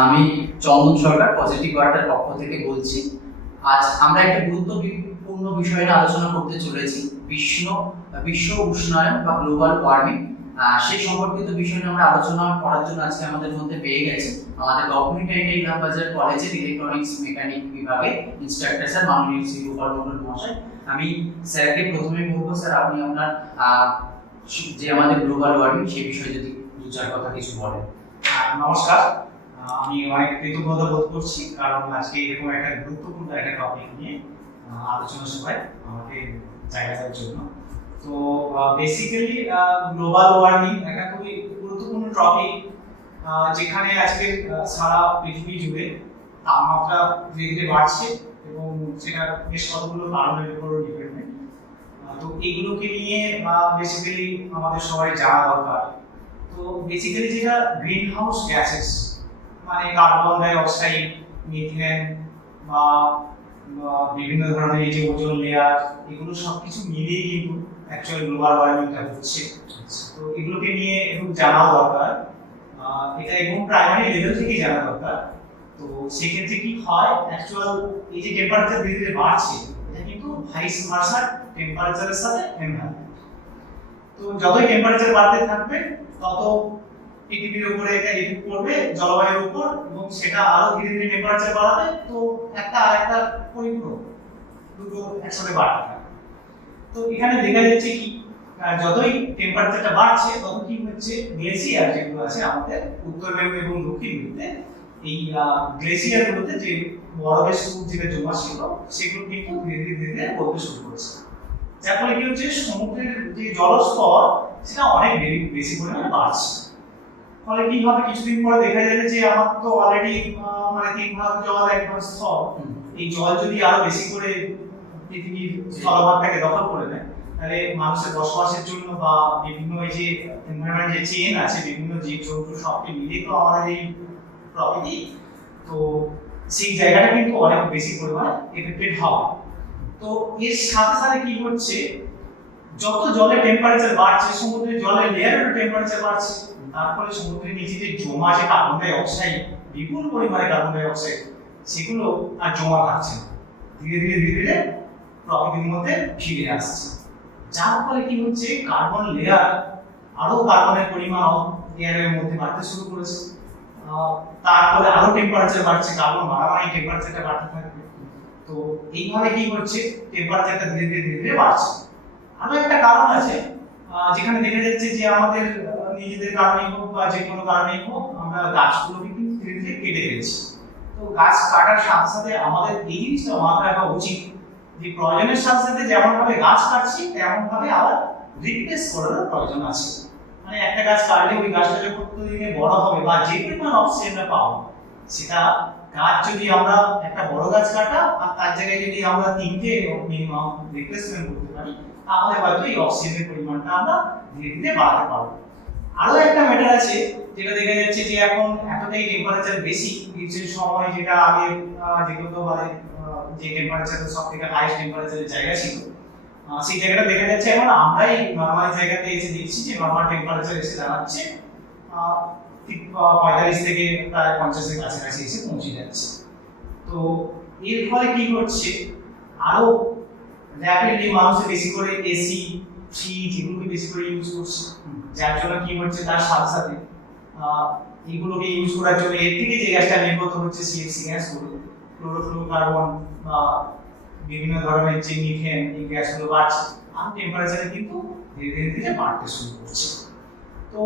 আমি চন্দন সরকার positive water পক্ষ থেকে বলছি। আজ আমরা একটা গুরুত্বপূর্ণ বিষয় নিয়ে আলোচনা করতে চলেছি, বিশ্ব উষ্ণায়ন বা গ্লোবাল ওয়ার্মিং। সেই সম্পর্কিত বিষয় নিয়ে আমরা আলোচনা করার জন্য আজকে আমাদের মধ্যে পেয়ে গেছে আমাদের গভর্নমেন্ট ইলামবাজার কলেজের ইলেকট্রনিক্স মেকানিক বিভাগে ইনস্ট্রাক্টর স্যার মাননীয় শ্রী গোপাল মন্ডল মহাশয়। আমি স্যারকে প্রথমে বলবো, স্যার আপনি আপনার যে আমাদের গ্লোবাল ওয়ার্মিং সেই বিষয়ে যদি দু চার কথা কিছু বলেন। নমস্কার, আমি অনেক কৃতজ্ঞতা বোধ করছি কারণ আজকে এরকম একটা গুরুত্বপূর্ণ একটা টপিক নিয়ে আলোচনা সভায় আমাকে জায়গা দেওয়ার জন্য। তো বেসিক্যালি গ্লোবাল ওয়ার্মিং একটা খুবই গুরুত্বপূর্ণ টপিক, যেখানে আজকে সারা পৃথিবী জুড়ে তাপমাত্রা ধীরে ধীরে বাড়ছে এবং সেটা বেশ কতগুলো কারণের উপর ডিপেন্ডেন্ট। তো এইগুলোকে নিয়ে বেসিক্যালি আমাদের সবাই জানা দরকার। তো বেসিক্যালি যেটা গ্রিন হাউস গ্যাসেস মানে কার্বন ডাই অক্সাইড, মিথেন বা বিভিন্ন ধরনের এই যে ওজোন লেয়ার, এগুলো সবকিছু মিলিয়ে কিন্তু অ্যাকচুয়ালি গ্লোবাল ওয়ার্মিংটা হচ্ছে। তো এগুলোকে নিয়ে একটু জানাও দরকার, এটা একদম প্রাইমারি লেভেল থেকেই জানা দরকার। তো সেক্ষেত্রে কি হয়, অ্যাকচুয়াল এই যে টেম্পারেচার ধীরে ধীরে বাড়ছে, এটা কিন্তু ভাইস ভার্সা টেম্পারেচারের সাথে এনভায়রনমেন্ট। তো যতই টেম্পারেচার বাড়তে থাকবে তত পৃথিবীর উপরে একটা ইফেক্ট পড়বে জলবায়ুর উপর, এবং সেটা আরো ধীরে ধীরে টেম্পারেচার বাড়াবে। তো একটা আরেকটা পরিপূরক দুটো একসাথে বাড়তে থাকে। তো এখানে দেখা যাচ্ছে কি, যতই টেম্পারেচারটা বাড়ছে তত কি হচ্ছে, গ্লেসিয়ার যেগুলো আছে আমাদের উত্তর মেরু এবং দক্ষিণ মেরুতে, এই গ্লেসিয়ারগুলোতে যে বরফের স্তূপ যেটা জমা ছিল সেগুলো কিন্তু ধীরে ধীরে গলতে শুরু করেছে। যার ফলে কি হচ্ছে, সমুদ্রের যে জলস্তর সেটা অনেক বেশি পরিমাণে বাড়ছে। ফলে কি হবে, কিছুদিন পরে দেখা যাবে যে আমার তো অলরেডি মানে 3 ভাগ জল 1 ভাগ স্থল, এই জল যদি আরো বেশি করে পৃথিবীর স্থলভাগটাকে দখল করে নেয়, তাহলে মানুষের বসবাসের জন্য বা বিভিন্ন এই যে এনভায়রনমেন্ট যে চেইন আছে, বিভিন্ন জীবজন্তু সবকে মিলিয়ে তো আমাদের এই প্রকৃতি, তো সেই জায়গাটা কিন্তু অনেক বেশি পরিমাণে এফেক্টেড হয়। তো এর সাথে সাথে কি হচ্ছে, যত জলের টেম্পারেচার বাড়ছে, সমুদ্রের জলের লেয়ারের টেম্পারেচার বাড়ছে, তারপরে সমুদ্রের নিচে যে জমা যে কার্বন ডাই অক্সাইড, বিপুল পরিমাণে কার্বন ডাই অক্সাইড, সেগুলো আর জমা থাকছে না, ধীরে ধীরে প্রকৃতির মধ্যে ফিরে আসছে। যার ফলে কি হচ্ছে, কার্বন লেয়ার আরো কার্বনের পরিমাণ লেয়ারের মধ্যে বাড়তে শুরু করেছে। তারপরে আরো টেম্পারেচার বাড়ছে, কার্বন বাড়াবাড়ি টেম্পারেচারটা বাড়তে থাকবে। তো এইভাবে কি হচ্ছে, টেম্পারেচারটা ধীরে ধীরে বাড়ছে। আরো একটা কারণ আছে, যেখানে দেখা যাচ্ছে যে আমাদের নিজেদের কারণেই হোক বা যে কোনো কারণেই হোক, আমরা গাছগুলোকে কিন্তু ধীরে ধীরে কেটে ফেলছি। তো গাছ কাটার সাথে সাথে আমাদের এই জিনিসটা মাথায় রাখা উচিত যে প্রয়োজনের সাথে সাথে যেমন ভাবে গাছ কাটছি তেমন ভাবে আবার রিপ্লেস করার প্রয়োজন আছে। মানে একটা গাছ কাটলে ওই গাছটা যখন প্রতিদিনে বড় হবে বা যে পরিমাণ অক্সিজেনটা পাবো, সেটা গাছ যদি আমরা একটা বড় গাছ কাটা আর তার জায়গায় যদি আমরা 3টে মিনিমাম রিপ্লেসমেন্ট করতে পারি, তাহলে হয়তো এই অক্সিজেনের পরিমাণটা আমরা ধীরে ধীরে বাড়াতে পারবো। আরো একটা ম্যাটার আছে, যেটা দেখা যাচ্ছে যে এখন এতটাই টেম্পারেচার বেশি, গ্রীষ্মের সময় যেটা আগে যেগুলো মানে যে টেম্পারেচার সব থেকে হাইস্ট টেম্পারেচারের জায়গা ছিল, সেই জায়গাটা দেখা যাচ্ছে এখন আমরাই নর্মাল জায়গাতে এসে দেখছি যে নর্মাল টেম্পারেচার এসে দাঁড়াচ্ছে 45 থেকে প্রায় 50 এর কাছাকাছি এসে পৌঁছে যাচ্ছে। তো এর ফলে কি হচ্ছে, আরো র্যাপিডলি মানুষ বেশি করে এসি, ফ্রিজ এগুলোকে বেশি করে ইউজ করছে, যার জন্য কি হচ্ছে, তার সাথে সাথে এগুলোকে ইউজ করার জন্য এর থেকে যে গ্যাসটা নির্গত হচ্ছে সিএফসি গ্যাসগুলো, ক্লোরোফ্লোরোকার্বন বা বিভিন্ন ধরনের যে মিথেন, এই গ্যাসগুলো বাড়ছে আর টেম্পারেচারে কিন্তু ধীরে ধীরে বাড়তে শুরু করছে। তো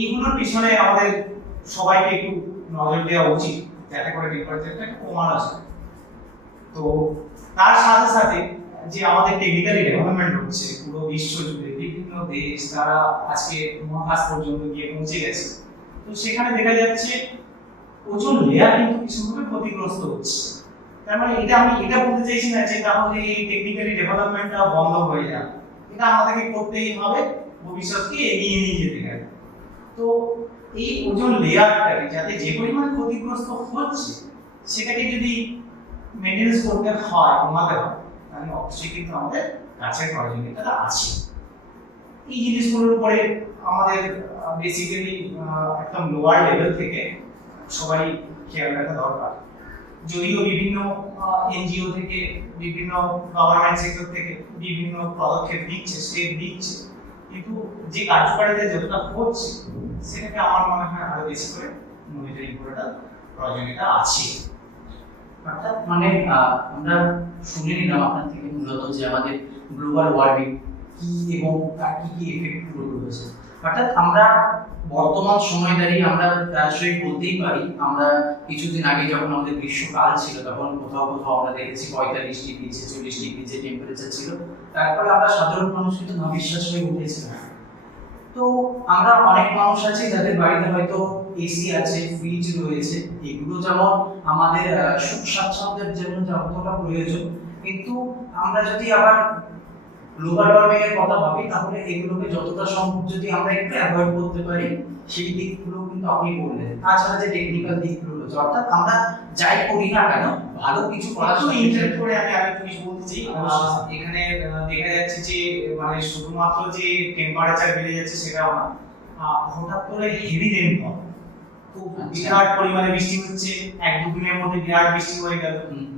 এইগুলোর পিছনে আমাদের সবাইকে একটু নজর দেওয়া উচিত, যাতে করে টেম্পারেচারটা কমানো যায়। তো তার সাথে সাথে যে আমাদের টেকনিক্যালি ডেভেলপমেন্ট হচ্ছে পুরো বিশ্ব জুড়ে, বিভিন্ন দেশ তারা আজকে মহাকাশ পর্যন্ত গিয়ে পৌঁছে গেছে। তো সেখানে দেখা যাচ্ছে ওজোন লেয়ার কিন্তু কিছুভাবে ক্ষতিগ্রস্ত হচ্ছে। তার মানে আমি এটা বলতে চাইছি না যে তাহলে এই টেকনিক্যালি ডেভেলপমেন্টটা বন্ধ হয়ে যাবে, এটা আমাদেরকে করতেই হবে, ভবিষ্যৎকে এগিয়ে নিয়ে যেতে হবে। তো এই ওজোন লেয়ারটাকে যাতে যে পরিমাণ ক্ষতিগ্রস্ত হচ্ছে সেটাকে যদি মেইনটেনেন্স করতে হয়, কমাতে হয়, তাহলে অবশ্যই কিন্তু আমাদের গাছের প্রয়োজনীয়তা আছে। এই জিনিসগুলোর উপরে আমাদের বেসিক্যালি একদম লোয়ার লেভেল থেকে সবাই খেয়াল রাখা দরকার। যদিও বিভিন্ন এনজিও থেকে, বিভিন্ন গভর্নমেন্ট সেক্টর থেকে বিভিন্ন পদক্ষেপ দিচ্ছে, স্টেপ দিচ্ছে, কিন্তু যে কার্যকারিতা যতটা হচ্ছে সেটাকে আমার মনে হয় আরো বেশি করে মনিটরিং করাটা প্রয়োজনীয়তা আছে। অর্থাৎ মানে আমরা শুনে নিলাম আপনার থেকে মূলত যে আমাদের গ্লোবাল ওয়ার্মিং কি এবং তার কি কি এফেক্ট রয়েছে। অর্থাৎ আমরা বর্তমান সময় দাঁড়িয়ে আমরা প্রায়শই বলতেই পারি, আমরা কিছুদিন আগে যখন আমাদের গ্রীষ্মকাল ছিল তখন কোথাও কোথাও আমরা দেখেছি 45 ডিগ্রি 46 ডিগ্রি যে টেম্পারেচার ছিল, তারপরে আমরা সাধারণ মানুষ কিন্তু নাবিশ্বাস হয়ে উঠেছিলাম। তো আমরা অনেক মানুষ আছি যাদের বাড়িতে হয়তো এসি আছে, ফ্রিজ রয়েছে, এগুলো যেমন আমাদের সুখ স্বাচ্ছন্দ্যের জন্য যতটা প্রয়োজন, কিন্তু আমরা যদি আবার গ্লোবাল ওয়ার্মিং এর কথা ভাবি তাহলে এগুলোকে যতটা সম্ভব যদি আমরা একটু অ্যাভয়েড করতে পারি সেই দিকগুলো কিন্তু আপনি বললেন। তাছাড়া যে টেকনিক্যাল দিকগুলো রয়েছে, অর্থাৎ আমরা যাই করি না কেন ভালো কিছু করার একটু জন্য ইন্টারেক্ট করে আমি আরেকটু কিছু বলতে চাই। এখানে দেখা যাচ্ছে যে মানে শুধুমাত্র যে টেম্পারেচার বেড়ে যাচ্ছে সেটাও না, হঠাৎ করে হেভি রেইনফল, খুব বিরাট পরিমাণে বৃষ্টি হচ্ছে, 1-2 দিনের মধ্যে বিরাট বৃষ্টি হয়ে গেল,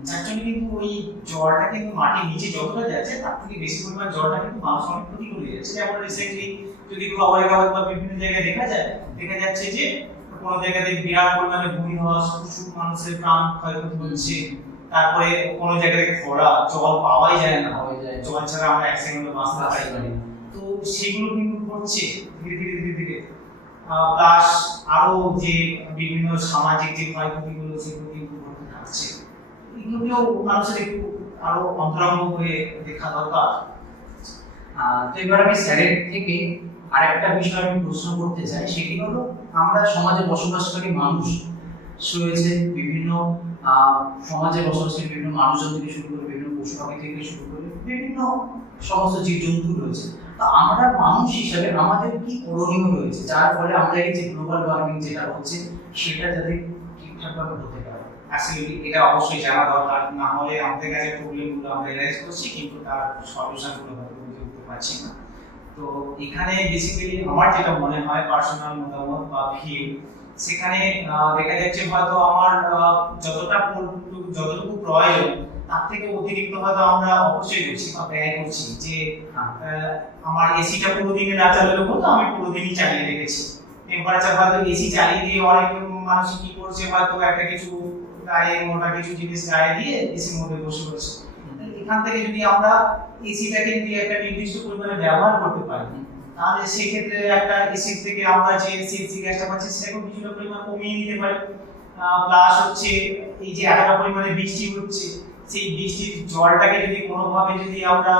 যার জন্য কিন্তু ওই জলটা কিন্তু মাটির নিচে যতটা যাচ্ছে তার থেকে বেশি পরিমাণ জলটা কিন্তু মানুষ অনেক ক্ষতি করে যাচ্ছে। যেমন রিসেন্টলি যদি খবরে কাগজ বা বিভিন্ন জায়গায় দেখা যাচ্ছে যে কোনো জায়গাতে বিরাট পরিমাণে ভূমিধস, প্রচুর মানুষের প্রাণ ক্ষয়ক্ষতি হচ্ছে, তারপরে কোনো জায়গায় খরা, জল পাওয়াই যায় না, জল ছাড়া আমরা এক সেকেন্ডও বাঁচতে পারি না। তো সেগুলো কিন্তু ঘটছে ধীরে ধীরে ধীরে ধীরে। প্লাস আরো যে বিভিন্ন সামাজিক যে ক্ষয়ক্ষতিগুলো সেগুলো কিন্তু ঘটতে থাকছে, এগুলোকেও মানুষের একটু আরো অন্তরঙ্গ হয়ে দেখা দরকার। তো এবার আমি স্যারের থেকে আরেকটা বিষয় আমি প্রশ্ন করতে চাই, সেটি হলো আমরা সমাজে বসবাসকারী মানুষ রয়েছে, বিভিন্ন সমাজে বসবাসকারী বিভিন্ন মানুষজন থেকে শুরু করে বিভিন্ন পশু পাখি থেকে শুরু করে বিভিন্ন সমস্ত জীবজন্তু রয়েছে। তো আমরা মানুষ হিসাবে আমাদের কি করণীয় রয়েছে যার ফলে আমরা এই যে গ্লোবাল ওয়ার্মিং যেটা হচ্ছে সেটা যাতে ঠিকঠাকভাবে হতে পারে? অ্যাকচুয়ালি এটা অবশ্যই জানা দরকার, না হলে আমাদের কাছে প্রবলেমগুলো আমরা রিয়েলাইজ করছি কিন্তু তার সলিউশনগুলো হয়তো বুঝে উঠতে পারছি না। তো এখানে বেসিক্যালি আমার যেটা মনে হয় পার্সোনাল মতামত বা ভিউ, সেখানে দেখা যাচ্ছে হয়তো আমার যতটুকু প্রয়োজন তার থেকে অতিরিক্ত হয়তো আমরা অবশ্যই করছি বা ব্যয় করছি। যে আমার এসিটা পুরো দিনে না চালালেও হতো, আমি পুরো দিনই চালিয়ে রেখেছি। টেম্পারেচার হয়তো এসি চালিয়ে দিয়ে অনেক মানুষ কি করছে, হয়তো একটা কিছু গায়ে মোটা কিছু জিনিস গায়ে দিয়ে এসির মধ্যে বসে রয়েছে। এখান থেকে যদি আমরা এসিটাকে যদি একটা নির্দিষ্ট পরিমাণে ব্যবহার করতে পারি, তাহলে সেক্ষেত্রে একটা এসি থেকে আমরা যে সিএফসি গ্যাসটা পাচ্ছি সেটাকে কিছুটা পরিমাণ কমিয়ে নিতে পারি। প্লাস হচ্ছে এই যে এতটা পরিমাণে বৃষ্টি হচ্ছে, সেই বৃষ্টির জলটাকে যদি কোনোভাবে যদি আমরা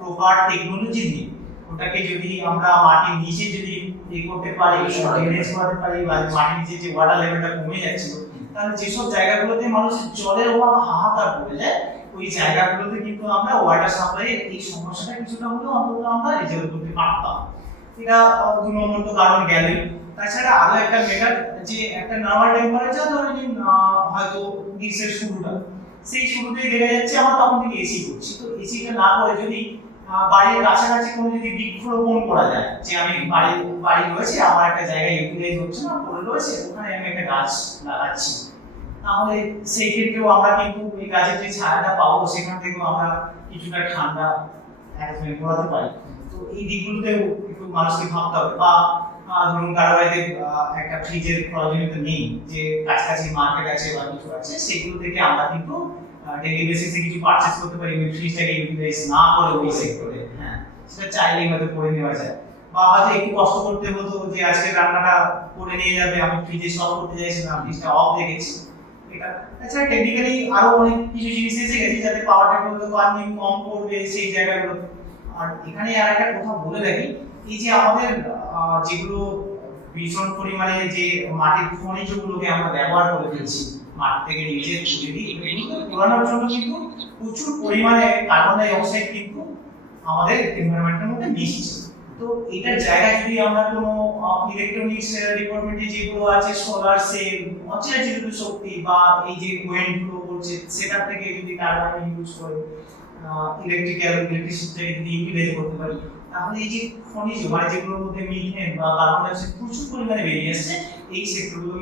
প্রপার টেকনোলজি দিই, ওটাকে যদি আমরা মাটির নিচে যদি করতে পারি, ড্রেনেজ করতে পারি, বা মাটির নিচে যে ওয়াটার লেভেলটা কমে যাচ্ছিল, তাহলে যেসব জায়গাগুলোতে মানুষের জলের অভাব হাহাকার পড়ে যায়, ওই জায়গাগুলোতে কিন্তু আমরা ওয়াটার সাপ্লাইয়ের এই সমস্যাটা কিছুটা হলেও অন্তত আমরা রিজলভ করতে পারতাম। এটা 2 নম্বর তো কারণ গেলই। তাছাড়া আরো একটা মেটার, যে একটা নরমাল টেম্পারেচার ধরে নিন হয়তো গ্রীষ্মের শুরুটা, সেই শুরুতেই দেখা যাচ্ছে আমরা তখন থেকে এসি করছি। তো এসিটা না করে যদি বাড়ির কাছাকাছি কোনো যদি বৃক্ষরোপণ করা যায়, যে আমি বাড়ি রয়েছে, আমার একটা জায়গায় ইউটিলাইজ হচ্ছে না, পড়ে রয়েছে, ওখানে আমি একটা গাছ লাগাচ্ছি, তাহলে সেই ক্ষেত্রেও আমরা কিন্তু এই গাছের যে ছায়াটা পাবো সেখান থেকেও আমরা কিছুটা ঠান্ডা অ্যারেঞ্জমেন্ট করাতে পারি। তো এই দিকগুলোতেও একটু মানুষকে ভাবতে হবে। বা ধরুন কারো বাড়িতে একটা ফ্রিজের প্রয়োজনীয়তা নেই, যে কাছাকাছি মার্কেট আছে বা কিছু আছে, সেগুলো থেকে আমরা কিন্তু ডেইলি বেসিসে কিছু পারচেজ করতে পারি, ওই ফ্রিজটাকে ইউটিলাইজ না করে ওই সেক্টরে। হ্যাঁ, সেটা চাইলেই হয়তো করে নেওয়া যায়। বা হয়তো একটু কষ্ট করতে হতো যে আজকে রান্নাটা করে নিয়ে যাবে, আমি ফ্রিজে স্টক করতে চাইছি না, ফ্রিজটা অফ রেখেছি। এছাড়া টেকনিক্যালি আরো অনেক কিছু জিনিস এসে গেছে যাতে পাওয়ারটা কিন্তু আর্নিং কম করবে সেই জায়গাগুলোতে। আর এখানে আর একটা কথা বলে রাখি, এই যে আমাদের যেগুলো ভীষণ পরিমাণে যে মাটির খনিজগুলোকে আমরা ব্যবহার করে ফেলছি, মাটি থেকে নিচে তুলে দিই, এগুলো পোড়ানোর জন্য কিন্তু প্রচুর পরিমাণে কার্বন ডাই অক্সাইড কিন্তু আমাদের এনভায়রনমেন্টের মধ্যে মিশছে। তো এটার জায়গায় যদি আমরা কোনো ইলেকট্রনিক্স ডিপার্টমেন্টে যেগুলো আছে, সোলার সেল, অচেতন শক্তি বা এই যে উইন্ড ফ্লো করছে সেটার থেকে যদি টারবাইন ইউজ করে ইলেকট্রিসিটিটাকে যদি ইউটিলাইজ করতে পারি, তাহলে এই যে খনিজ মানে যেগুলোর মধ্যে মিথেন বা কার্বন ডাই অক্সাইড প্রচুর পরিমাণে বেরিয়ে আসছে, এই সেক্টরগুলো